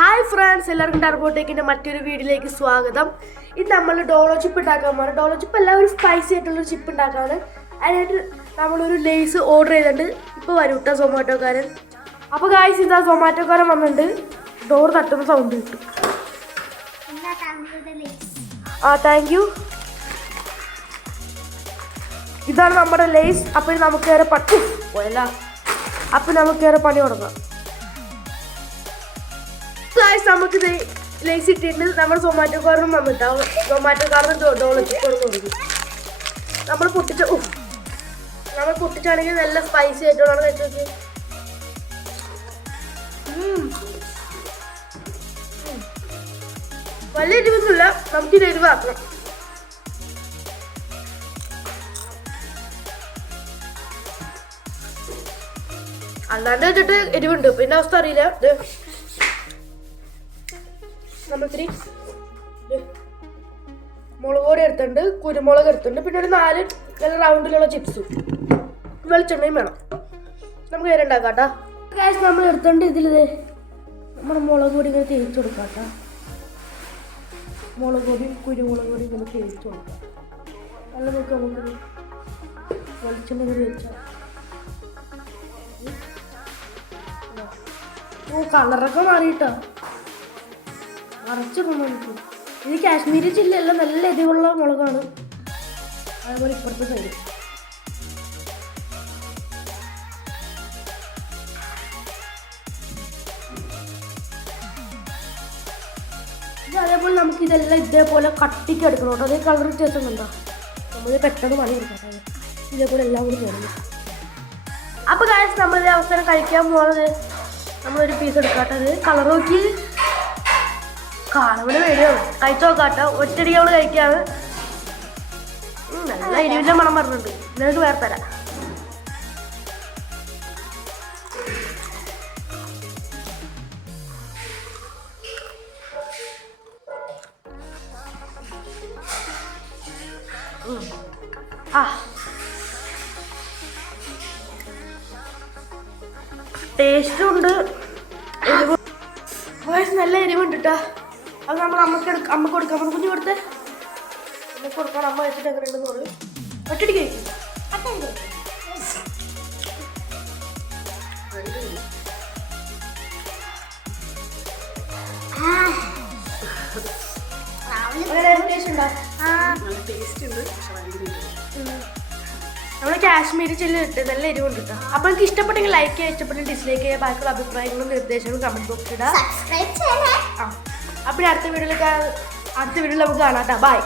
Hi friends, എല്ലാവർക്കും ടർബോടെക്കിൻ്റെ മറ്റൊരു വീഡിയോയിലേക്ക് സ്വാഗതം. ഇത് നമ്മൾ ഡോളോ ചിപ്പ് ഉണ്ടാക്കാൻ പോകണം. ഡോളോ ചിപ്പ് എല്ലാം ഒരു സ്പൈസി ആയിട്ടുള്ളൊരു ചിപ്പ് ഉണ്ടാക്കാണ്. അതിനായിട്ട് നമ്മളൊരു ലേസ് ഓർഡർ ചെയ്തിട്ടുണ്ട്. ഇപ്പോൾ വരും കേട്ടോ സൊമാറ്റോക്കാരൻ. അപ്പോൾ ഗായ്സ്, ഇതാ സൊമാറ്റോക്കാരൻ വന്നിട്ടുണ്ട്. ഡോർ തട്ടുന്ന സൗണ്ട് കിട്ടും. Thank you. ഇതാണ് നമ്മുടെ ലേസ്. അപ്പോൾ നമുക്ക് വേറെ പോയല്ല. അപ്പോൾ നമുക്ക് വേറെ പണി തുടങ്ങാം. നമുക്ക് ലേസ് ഇട്ടിട്ട് നമ്മൾ സൊമാറ്റോക്കാരനും വന്നിട്ടാവും. സൊമാറ്റോക്കാരനും ഡോളോ ചിപ്പ് കൊടുക്കും. നമ്മൾ പൊട്ടിച്ചാണെങ്കിൽ നല്ല സ്പൈസി ആയിട്ടുള്ളതാണ് കഴിച്ചത്. വലിയ എരിവൊന്നുമില്ല, നമുക്കിത് എരിവാക്കണം. അല്ലാണ്ട് വെച്ചിട്ട് എരിവുണ്ട്, പിന്നെ അവസ്ഥ അറിയില്ല. നമ്മളിത്തിരി മുളക് പൊടി എടുത്തിട്ടുണ്ട്, കുരുമുളക് എടുത്തിട്ടുണ്ട്, പിന്നെ ഒരു 4 നല്ല റൗണ്ടിലുള്ള ചിപ്സും വെളിച്ചെണ്ണയും വേണം. നമുക്ക് നേരെ ഉണ്ടാക്കാം കേട്ടോ. കാശ് നമ്മൾ എടുത്തിട്ടുണ്ട്. ഇതിലിത് നമ്മുടെ മുളക് പൊടി ഇങ്ങനെ തേച്ച് കൊടുക്കാം കേട്ടോ. മുളക് പൊടിയും കുരുമുളക് പൊടി ഇങ്ങനെ തേച്ച് കൊടുക്കാം. നല്ല നോക്കി നമുക്ക് വെളിച്ചെണ്ണ ഇങ്ങനെ തേച്ചാൽ കളറൊക്കെ മാറിയിട്ടോ. അരച്ചിടണം എനിക്ക്. ഇത് കാശ്മീരി ചില്ലല്ല, നല്ല എരിവുള്ള മുളകാണ്. അതേപോലെ ഇപ്പുറത്തെ സൈഡ് ഇത് അതേപോലെ നമുക്ക് ഇതെല്ലാം ഇതേപോലെ കട്ടിക്ക് എടുക്കണം കേട്ടോ. അതേ കളർ വ്യത്യാസം കണ്ടോ. നമ്മൾ പെട്ടെന്ന് പണി എടുക്കാം. ഇതേപോലെ എല്ലാം കൂടി വേണം. അപ്പോൾ കാശ് നമ്മൾ അവസരം കഴിക്കാൻ പോകുന്നത് നമ്മളൊരു പീസ് എടുക്കാട്ടത്. കളർ നോക്കി കാണുമ്പോൾ പേടിയാണ്. കഴിച്ചു നോക്കാട്ടോ. ഒറ്റയടിക്ക് അവള് കഴിക്കാണ്. നല്ല എരിവിൻ്റെ മണം പറഞ്ഞിട്ടുണ്ട്. നിനക്ക് വേറെ തരാം. ടേസ്റ്റും ഉണ്ട്, എരിവ്. നല്ല എരിവുണ്ട് കേട്ടോ. അത് നമ്മൾ അമ്മക്ക് കൊടുക്കാം. നമ്മൾ കുഞ്ഞു കൊടുത്ത് അമ്മക്ക് കൊടുക്കാൻ. അമ്മ വെച്ചിട്ട് എങ്ങനെ ഉണ്ടെന്ന് പറയും. ഒറ്റടിക്ക് കഴിക്കും. നമ്മൾ കാശ്മീരി ചില്ലി ഇട്ട് നല്ല എരിവുണ്ട് കേട്ടോ. അപ്പോൾ എനിക്ക് ഇഷ്ടപ്പെട്ടെങ്കിൽ ലൈക്ക് ചെയ്യുക, ഇഷ്ടപ്പെട്ടെങ്കിൽ ഡിസ്ലൈക്ക് ചെയ്യുക. ബാക്കിയുള്ള അഭിപ്രായങ്ങളും നിർദ്ദേശങ്ങളും കമന്റ് ബോക്സിൽ ഇടാം. അപ്പോൾ അടുത്ത വീഡിയോയിൽ നമുക്ക് കാണാം കേട്ടോ. ബൈ.